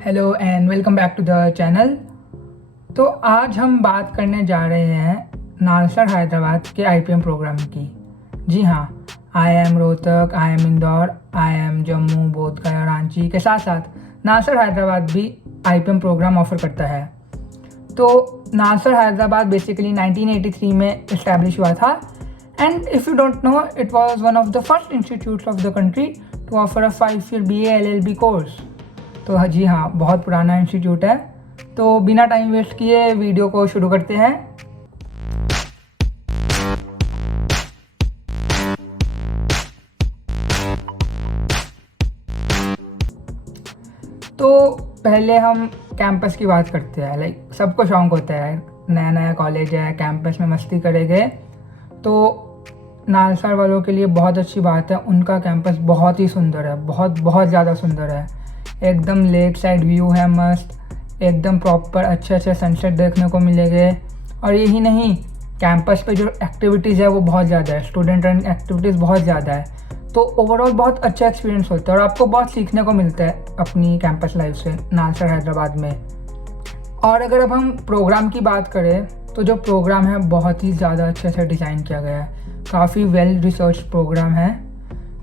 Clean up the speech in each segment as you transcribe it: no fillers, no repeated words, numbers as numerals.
Hello and welcome back to the channel. तो आज हम बात करने जा रहे हैं नालसर हैदराबाद के आईपीएम प्रोग्राम की। जी हाँ, I am Rohtak, I am Indore, I am Jammu, Bodhgaya, Ranchi के साथ साथ नालसर हैदराबाद भी आईपीएम प्रोग्राम ऑफर करता है। तो नालसर हैदराबाद बेसिकली 1983 में इस्टेब्लिश हुआ था and if you don't know, it was one of the first institutes of the country to offer a 5 year BA LLB course. तो हाँ जी हाँ, बहुत पुराना इंस्टीट्यूट है। तो बिना टाइम वेस्ट किए वीडियो को शुरू करते हैं। तो पहले हम कैंपस की बात करते हैं। लाइक सबको शौक होता है, नया नया कॉलेज है, कैंपस में मस्ती करेंगे। तो नालसर वालों के लिए बहुत अच्छी बात है, उनका कैंपस बहुत ही सुंदर है, बहुत ज़्यादा सुंदर है। एकदम लेक साइड व्यू है, मस्त एकदम प्रॉपर अच्छे सनसेट देखने को मिलेंगे। और यही नहीं, कैंपस पे जो एक्टिविटीज़ है वो बहुत ज़्यादा है, स्टूडेंट रन एक्टिविटीज़ बहुत ज़्यादा है। तो ओवरऑल बहुत अच्छा एक्सपीरियंस होता है और आपको बहुत सीखने को मिलता है अपनी कैंपस लाइफ से नालसर हैदराबाद में। और अगर अब हम प्रोग्राम की बात करें तो जो प्रोग्राम है बहुत ही ज़्यादा अच्छे से डिज़ाइन किया गया है, काफ़ी वेल रिसर्च प्रोग्राम है।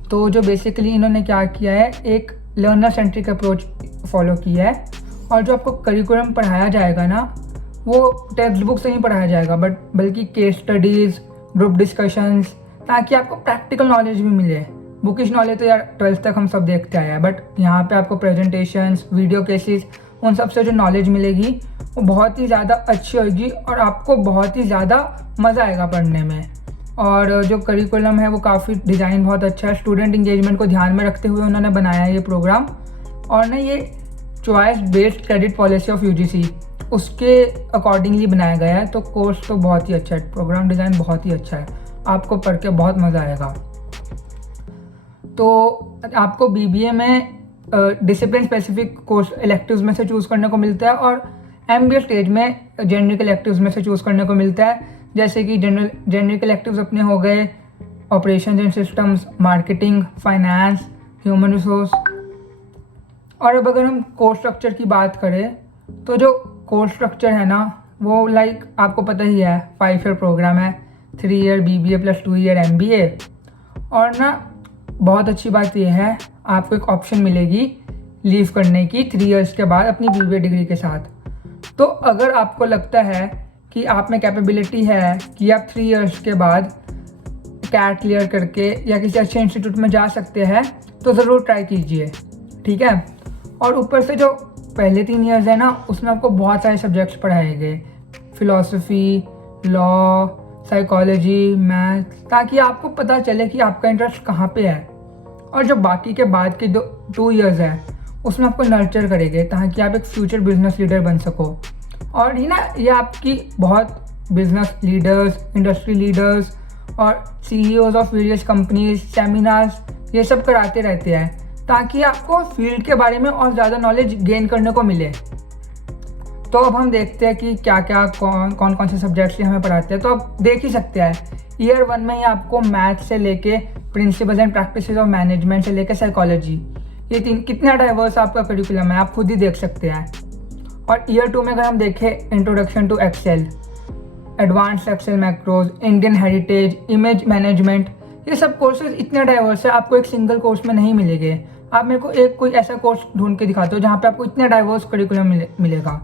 तो जो बेसिकली इन्होंने क्या किया है, एक लर्नर सेंट्रिक अप्रोच फॉलो किया है। और जो आपको करिकुलम पढ़ाया जाएगा ना, वो टेक्स्ट बुक से नहीं पढ़ाया जाएगा बल्कि केस स्टडीज़, ग्रुप डिस्कशंस, ताकि आपको प्रैक्टिकल नॉलेज भी मिले। बुकिश नॉलेज तो यार 12th तक हम सब देखते आए हैं, बट यहाँ पे आपको प्रेजेंटेशंस, वीडियो केसेस, उन सब से जो नॉलेज मिलेगी वो बहुत ही ज़्यादा अच्छी होगी और आपको बहुत ही ज़्यादा मज़ा आएगा पढ़ने में। और जो करिकुलम है वो काफ़ी डिज़ाइन बहुत अच्छा है, स्टूडेंट इंगेजमेंट को ध्यान में रखते हुए उन्होंने बनाया है ये प्रोग्राम। और ना ये choice based credit policy of UGC उसके अकॉर्डिंगली बनाया गया है। तो कोर्स तो बहुत ही अच्छा है, प्रोग्राम डिज़ाइन बहुत ही अच्छा है, आपको पढ़ के बहुत मज़ा आएगा। तो आपको बीबीए में डिसिप्लिन स्पेसिफिक कोर्स इलेक्टिव्स में से चूज़ करने को मिलता है और एमबीए स्टेज में जेनरिक इलेक्टिव्स में से चूज़ करने को मिलता है। जैसे कि जेनरिक इलेक्टिव्स अपने हो गए operations and systems, marketing, finance, human resource. और अब अगर हम कोर्स स्ट्रक्चर की बात करें तो जो कोर्स स्ट्रक्चर है ना, वो लाइक आपको पता ही है, 5 year प्रोग्राम है, 3 year BBA plus 2 year MBA। और ना बहुत अच्छी बात यह है, आपको एक ऑप्शन मिलेगी लीव करने की 3 years के बाद अपनी BBA डिग्री के साथ। तो अगर आपको लगता है कि आप में कैपेबिलिटी है कि आप 3 years के बाद कैट क्लियर करके या किसी अच्छे इंस्टीट्यूट में जा सकते हैं, तो ज़रूर ट्राई कीजिए, ठीक है। और ऊपर से जो पहले 3 years है ना, उसमें आपको बहुत सारे सब्जेक्ट्स पढ़ाए गए, फ़िलॉसफी, लॉ, साइकोलॉजी, मैथ, ताकि आपको पता चले कि आपका इंटरेस्ट कहाँ पे है। और जो बाकी के बाद के 2 years है उसमें आपको नर्चर करेंगे ताकि आप एक फ्यूचर बिजनेस लीडर बन सको। और ये आपकी बहुत बिजनेस लीडर्स, इंडस्ट्री लीडर्स और CEOs of various companies seminars ये सब कराते रहते हैं, ताकि आपको फील्ड के बारे में और ज़्यादा नॉलेज गेन करने को मिले। तो अब हम देखते हैं कि क्या क्या कौन से सब्जेक्ट्स हमें पढ़ाते हैं। तो आप देख ही सकते हैं, ईयर 1 में ही आपको मैथ से लेके principles and practices of management से लेके साइकोलॉजी, ये 3 कितना डाइवर्स आपका करिकुलम है, आप खुद ही देख सकते हैं। और ईयर 2 में अगर हम देखें, introduction to Excel, advanced Excel macros, Indian heritage, image management, ये सब कोर्सेज इतने डाइवर्स है, आपको एक सिंगल कोर्स में नहीं मिलेंगे। आप मेरे को कोई ऐसा कोर्स ढूंढ के दिखाते हो जहाँ पे आपको इतने डाइवर्स करिकुलम मिलेगा।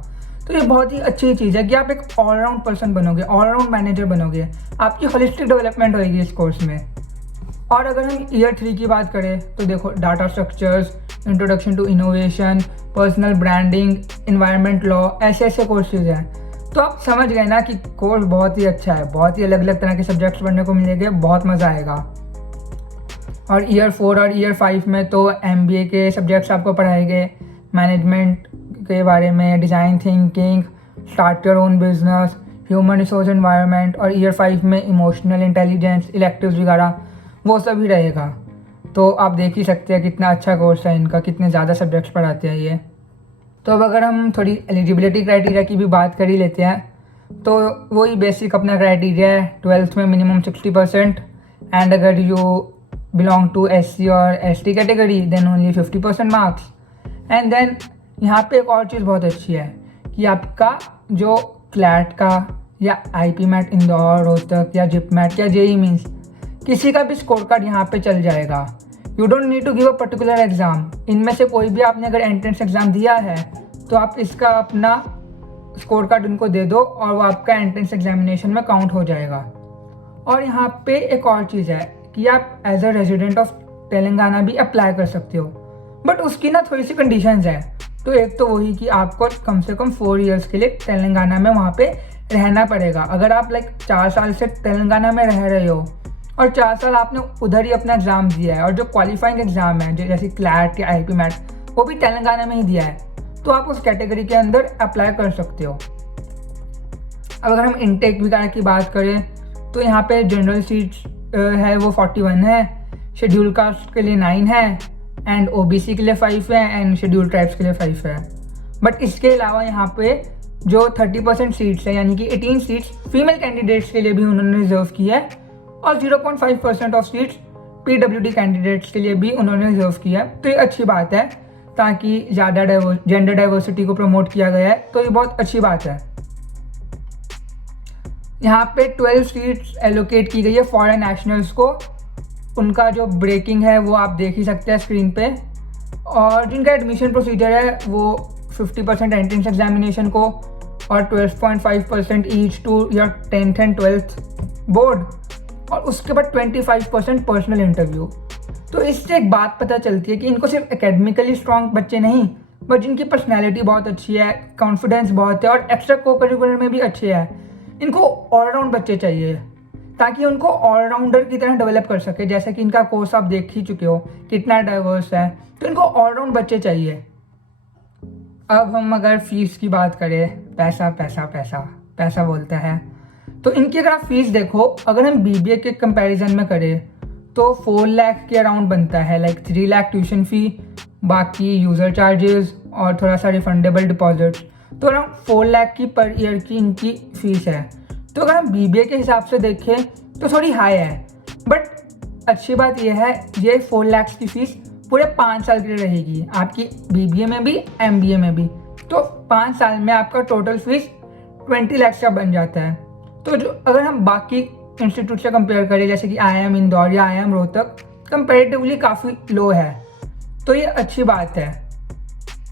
तो ये बहुत ही अच्छी चीज़ है कि आप एक ऑलराउंड पर्सन बनोगे, ऑलराउंड मैनेजर बनोगे, आपकी होलिस्टिक डेवलपमेंट होगी इस कोर्स में। और अगर हम ईयर 3 की बात करें तो देखो, data structures, introduction to innovation, personal branding, environment law, ऐसे कोर्सेज हैं। तो आप समझ गए ना कि कोर्स बहुत ही अच्छा है, बहुत ही अलग अलग तरह के सब्जेक्ट्स पढ़ने को मिलेंगे, बहुत मज़ा आएगा। और ईयर 4 और ईयर 5 में तो MBA के सब्जेक्ट्स आपको पढ़ाए गए, मैनेजमेंट के बारे में, design thinking, start your own business, human resource environment. और ईयर 5 में इमोशनल इंटेलिजेंस, इलेक्टिव्स वगैरह वो सब ही रहेगा। तो आप देख ही सकते हैं कितना अच्छा कोर्स है इनका, कितने ज़्यादा सब्जेक्ट्स पढ़ाते हैं ये। तो अब अगर हम थोड़ी एलिजिबिलिटी क्राइटेरिया की भी बात कर ही लेते हैं, तो वही बेसिक अपना क्राइटेरिया है, 12th में मिनिमम 60%, एंड अगर यू बिलोंग टू SC और ST category then only 50% marks, and then यहाँ पे एक और चीज़ बहुत अच्छी है कि आपका जो क्लैट का या आईपी मैट इंदौर, रोहतक या जिप मैट या जेई मीन्स किसी का भी स्कोर कार्ड यहाँ पे चल जाएगा। You don't need to give a particular exam. इनमें से कोई भी आपने अगर एंट्रेंस एग्ज़ाम दिया है तो आप इसका अपना स्कोर कार्ड उनको दे दो और वो आपका एंट्रेंस एग्जामिनेशन में काउंट हो जाएगा। और यहाँ पे एक और चीज़ है कि आप as a resident of Telangana भी अप्लाई कर सकते हो, बट उसकी ना थोड़ी सी कंडीशंस है। तो एक तो वही कि आपको कम से कम 4 इयर्स के लिए तेलंगाना में वहाँ पे रहना पड़ेगा। अगर आप 4 साल से तेलंगाना में रह रहे हो और 4 साल आपने उधर ही अपना एग्ज़ाम दिया है और जो क्वालिफाइंग एग्ज़ाम है जैसे क्लैट या आईपी मैट वो भी तेलंगाना में ही दिया है, तो आप उस कैटेगरी के अंदर अप्लाई कर सकते हो। अब अगर हम इनटेक वगैरह की बात करें तो यहाँ पे जनरल सीट्स है वो 41 है, शेड्यूल कास्ट के लिए 9 है एंड ओबीसी के लिए 5 है एंड शेड्यूल ट्राइब्स के लिए 5 है। बट इसके अलावा यहाँ पे जो 30% सीट्स है यानी कि 18 सीट्स फीमेल कैंडिडेट्स के लिए भी उन्होंने रिजर्व की है और 0.5% ऑफ सीट्स पीडब्ल्यूडी कैंडिडेट्स के लिए भी उन्होंने रिजर्व किया है। तो ये अच्छी बात है ताकि ज़्यादा जेंडर डाइवर्सिटी को प्रमोट किया गया है, तो ये बहुत अच्छी बात है। यहाँ पे 12 सीट्स एलोकेट की गई है फॉरेन नेशनल्स को। उनका जो ब्रेकिंग है वो आप देख ही सकते हैं स्क्रीन पे। और जिनका एडमिशन प्रोसीजर है वो 50% एंट्रेंस एग्जामिनेशन को और 12.5% each to your 10th and 12th board और उसके बाद 25% पर्सनल इंटरव्यू। तो इससे एक बात पता चलती है कि इनको सिर्फ एकेडमिकली स्ट्रॉन्ग बच्चे नहीं, बट जिनकी पर्सनैलिटी बहुत अच्छी है, कॉन्फिडेंस बहुत है और एक्स्ट्रा को करिकुलर में भी अच्छे हैं, इनको ऑलराउंड बच्चे चाहिए ताकि उनको ऑलराउंडर की तरह डेवलप कर सके। जैसे कि इनका कोर्स आप देख ही चुके हो कितना डाइवर्स है, तो इनको ऑलराउंड बच्चे चाहिए। अब हम अगर फीस की बात करें, पैसा पैसा पैसा पैसा बोलता है, तो इनकी अगर आप फीस देखो, अगर हम बीबीए के कंपैरिजन में करें तो 4 लाख के अराउंड बनता है। 3 लाख ट्यूशन फ़ी, बाकी यूज़र चार्जेस और थोड़ा सा रिफंडेबल डिपॉजिट, तो अराउंड 4 लाख की पर ईयर की इनकी फ़ीस है। तो अगर हम बीबीए के हिसाब से देखें तो थोड़ी हाई है, बट अच्छी बात यह है ये 4 लाख की फ़ीस पूरे 5 साल के लिए रहेगी, आपकी बीबीए में भी एमबीए में भी। तो 5 साल में आपका टोटल फीस 20 लाख का बन जाता है। तो जो अगर हम बाकी इंस्टीट्यूट से कंपेयर करें जैसे कि IIM इंदौर या IIM रोहतक, कंपेरेटिवली काफ़ी लो है, तो ये अच्छी बात है।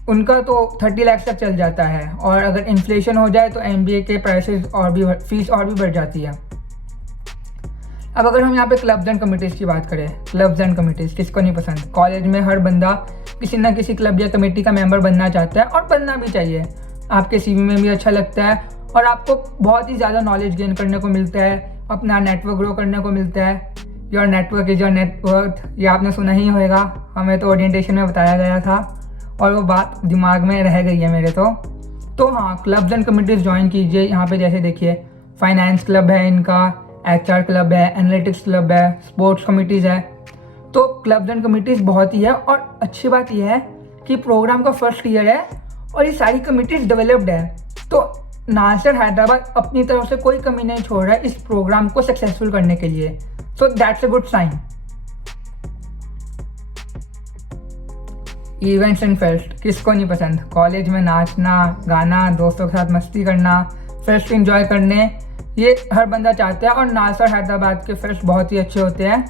उनका तो 30 लाख तक चल जाता है और अगर इन्फ्लेशन हो जाए तो MBA के प्राइसेस और भी फीस और भी बढ़ जाती है। अब अगर हम यहाँ पे क्लब्स एंड कमिटीज़ की बात करें, क्लब्स एंड कमिटीज़ किसको नहीं पसंद। कॉलेज में हर बंदा किसी ना किसी क्लब या कमेटी का मेंबर बनना चाहता है और बनना भी चाहिए। आपके CV में भी अच्छा लगता है और आपको बहुत ही ज़्यादा नॉलेज गेन करने को मिलता है, अपना नेटवर्क ग्रो करने को मिलता है। Your network is your net worth, ये आपने सुना ही होगा, हमें तो ओरिएंटेशन में बताया गया था और वो बात दिमाग में रह गई है मेरे तो हाँ, क्लब्स एंड कमिटीज़ ज्वाइन कीजिए। यहाँ पे जैसे देखिए फाइनेंस क्लब है इनका, HR क्लब है, एनालिटिक्स क्लब है, स्पोर्ट्स कमिटीज़ है। तो क्लब्स एंड कमिटीज़ बहुत ही है और अच्छी बात यह है कि प्रोग्राम का फर्स्ट ईयर है और ये सारी कमिटीज़ डेवलप्ड है। तो नालसर हैदराबाद अपनी तरफ से कोई कमी नहीं छोड़ रहा है इस प्रोग्राम को सक्सेसफुल करने के लिए, so that's a good sign. Events and fest किसको नहीं पसंद। कॉलेज में नाचना गाना, दोस्तों के साथ मस्ती करना, फेस्ट एंजॉय करने, ये हर बंदा चाहता है और नालसर हैदराबाद के फेस्ट बहुत ही अच्छे होते हैं।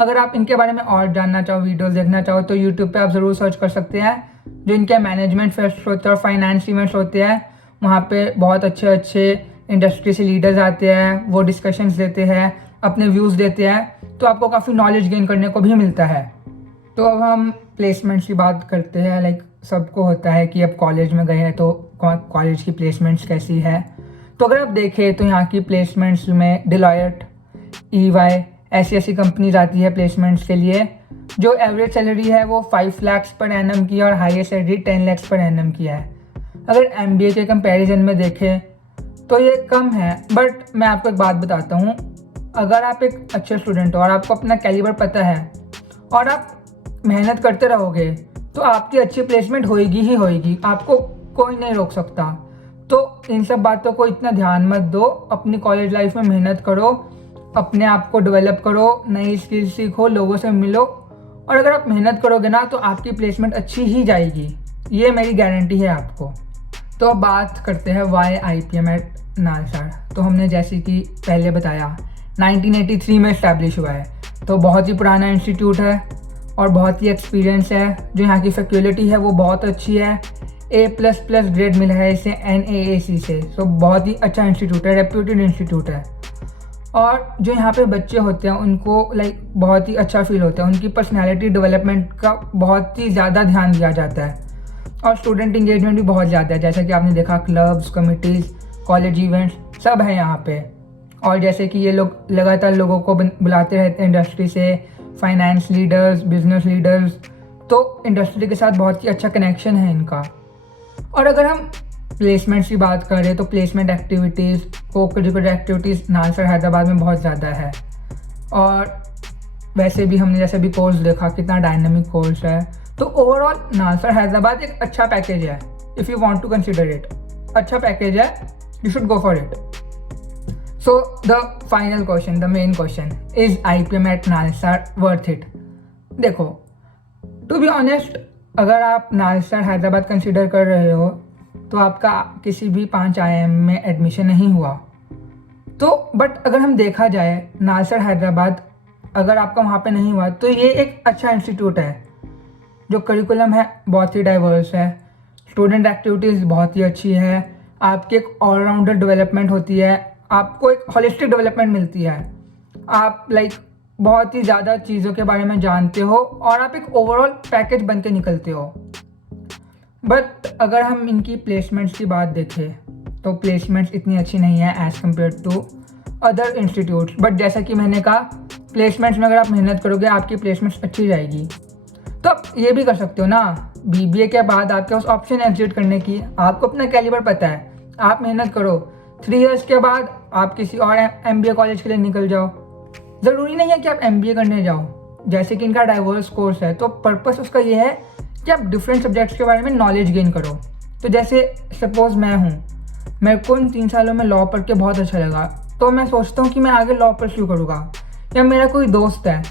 अगर आप इनके बारे में और जानना चाहो, वीडियोस देखना चाहो तो यूट्यूब पे आप ज़रूर सर्च कर सकते हैं। जो इनके मैनेजमेंट फेस्ट होते हैं और फाइनेंस इवेंट्स होते हैं, वहाँ पे बहुत अच्छे इंडस्ट्री से लीडर्स आते हैं, वो डिस्कशंस देते हैं, अपने व्यूज़ देते हैं, तो आपको काफ़ी नॉलेज गेन करने को भी मिलता है। तो अब हम प्लेसमेंट्स की बात करते हैं। सबको होता है कि अब कॉलेज में गए हैं तो कॉलेज की प्लेसमेंट्स कैसी है। तो अगर आप देखें तो यहाँ की प्लेसमेंट्स में डिलॉयट, EY ऐसी कंपनीज आती है प्लेसमेंट्स के लिए। जो एवरेज सैलरी है वो 5 लाख पर एनम की है और highest salary 10 lakh per annum की है। अगर MBA के कंपैरिजन में देखें तो ये कम है, बट मैं आपको एक बात बताता हूँ, अगर आप एक अच्छे स्टूडेंट हो और आपको अपना कैलिबर पता है और आप मेहनत करते रहोगे तो आपकी अच्छी प्लेसमेंट होएगी ही होएगी, आपको कोई नहीं रोक सकता। तो इन सब बातों को इतना ध्यान मत दो, अपनी कॉलेज लाइफ में मेहनत करो, अपने आप को डेवलप करो, नई स्किल्स सीखो, लोगों से मिलो और अगर आप मेहनत करोगे ना तो आपकी प्लेसमेंट अच्छी ही जाएगी। ये मेरी गारंटी है आपको। तो अब बात करते हैं वाई IPM एट नालसार। तो हमने जैसे कि पहले बताया 1983 में इस्टेब्लिश हुआ है, तो बहुत ही पुराना इंस्टीट्यूट है और बहुत ही एक्सपीरियंस है। जो यहाँ की फैकल्टी है वो बहुत अच्छी है, A++ ग्रेड मिला है इसे NAAC से। तो बहुत ही अच्छा इंस्टीट्यूट है, रेप्यूटेड इंस्टीट्यूट है। और जो यहाँ पे बच्चे होते हैं उनको लाइक बहुत ही अच्छा फील होता है, उनकी पर्सनैलिटी डेवलपमेंट का बहुत ही ज़्यादा ध्यान दिया जाता है और स्टूडेंट इंगेजमेंट भी बहुत ज़्यादा है। जैसा कि आपने देखा, क्लब्स, कमिटीज़, कॉलेज इवेंट्स सब है यहाँ पे। और जैसे कि ये लोग लगातार लोगों को बुलाते रहते हैं इंडस्ट्री से, फाइनेंस लीडर्स, बिजनेस लीडर्स, तो इंडस्ट्री के साथ बहुत ही अच्छा कनेक्शन है इनका। और अगर हम प्लेसमेंट्स की बात करें तो प्लेसमेंट एक्टिविटीज़, को करिकुलर एक्टिविटीज़ नालसार हैदराबाद में बहुत ज़्यादा है। और वैसे भी हमने जैसे भी कोर्स देखा कितना डायनामिक कोर्स है। तो ओवरऑल नालसार हैदराबाद एक अच्छा पैकेज है। If you want to consider it, अच्छा पैकेज है, you should go for it. So the final question, the main question, is IPM at NALSAR worth it? देखो, टू बी ऑनेस्ट, अगर आप नालसार हैदराबाद कंसिडर कर रहे हो तो आपका किसी भी 5 IIM में एडमिशन नहीं हुआ। तो बट अगर हम देखा जाए नालसार हैदराबाद, अगर आपका वहाँ पे नहीं हुआ तो ये एक अच्छा इंस्टीट्यूट है। जो करिकुलम है बहुत ही डाइवर्स है, स्टूडेंट एक्टिविटीज़ बहुत ही अच्छी है, आपकी एक ऑलराउंडर डेवलपमेंट होती है, आपको एक होलिस्टिक डेवलपमेंट मिलती है, आप लाइक बहुत ही ज़्यादा चीज़ों के बारे में जानते हो और आप एक ओवरऑल पैकेज बन के निकलते हो। बट अगर हम इनकी प्लेसमेंट्स की बात देखें तो प्लेसमेंट्स इतनी अच्छी नहीं है as compared to other institutes. But जैसा कि मैंने कहा, प्लेसमेंट्स में अगर आप मेहनत करोगे आपकी प्लेसमेंट्स अच्छी जाएगी। तो आप ये भी कर सकते हो ना, BBA के बाद आपके पास ऑप्शन एग्जिट करने की, आपको अपना कैलिबर पता है, आप मेहनत करो, 3 इयर्स के बाद आप किसी और MBA कॉलेज के लिए निकल जाओ। ज़रूरी नहीं है कि आप MBA करने जाओ, जैसे कि इनका डाइवर्स कोर्स है तो पर्पस उसका ये है कि आप डिफरेंट सब्जेक्ट्स के बारे में नॉलेज गेन करो। तो जैसे सपोज़ मैं हूँ, मेरे को इन 3 सालों में लॉ पढ़ के बहुत अच्छा लगा, तो मैं सोचता हूँ कि मैं आगे लॉ परस्यू करूँगा। या मेरा कोई दोस्त है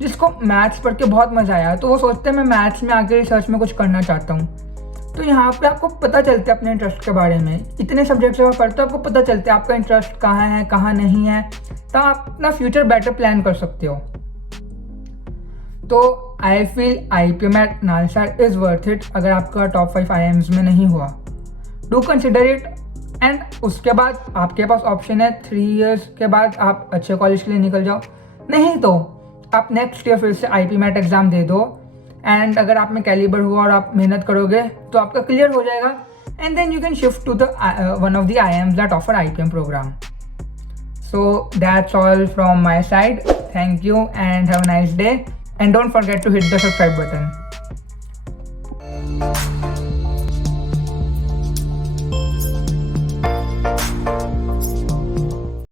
जिसको मैथ्स पढ़ के बहुत मज़ा आया, तो वो सोचते हैं मैं मैथ्स में आगे रिसर्च में कुछ करना चाहता हूँ। तो यहाँ पे आपको पता चलता है अपने इंटरेस्ट के बारे में। इतने सब्जेक्ट्स जब आप पढ़ते हो आपको पता चलता है आपका इंटरेस्ट कहाँ है, कहाँ नहीं है, तो आप अपना फ्यूचर बेटर प्लान कर सकते हो। तो I feel IPM at NALSAR is worth it. अगर आपका टॉप 5 IIMs में नहीं हुआ, डू कंसिडर इट। एंड उसके बाद आपके पास ऑप्शन है 3 इयर्स के बाद आप अच्छे कॉलेज के लिए निकल जाओ, नहीं तो आप नेक्स्ट ईयर फिर से IPM एट एग्ज़ाम दे दो। एंड अगर आप में कैलिबर हुआ और आप मेहनत करोगे तो आपका क्लियर हो जाएगा, and then you can shift to the one of the IIMs that offer IPM programme. So that's all from my side. Thank you and have a nice day. And don't forget to hit the subscribe button.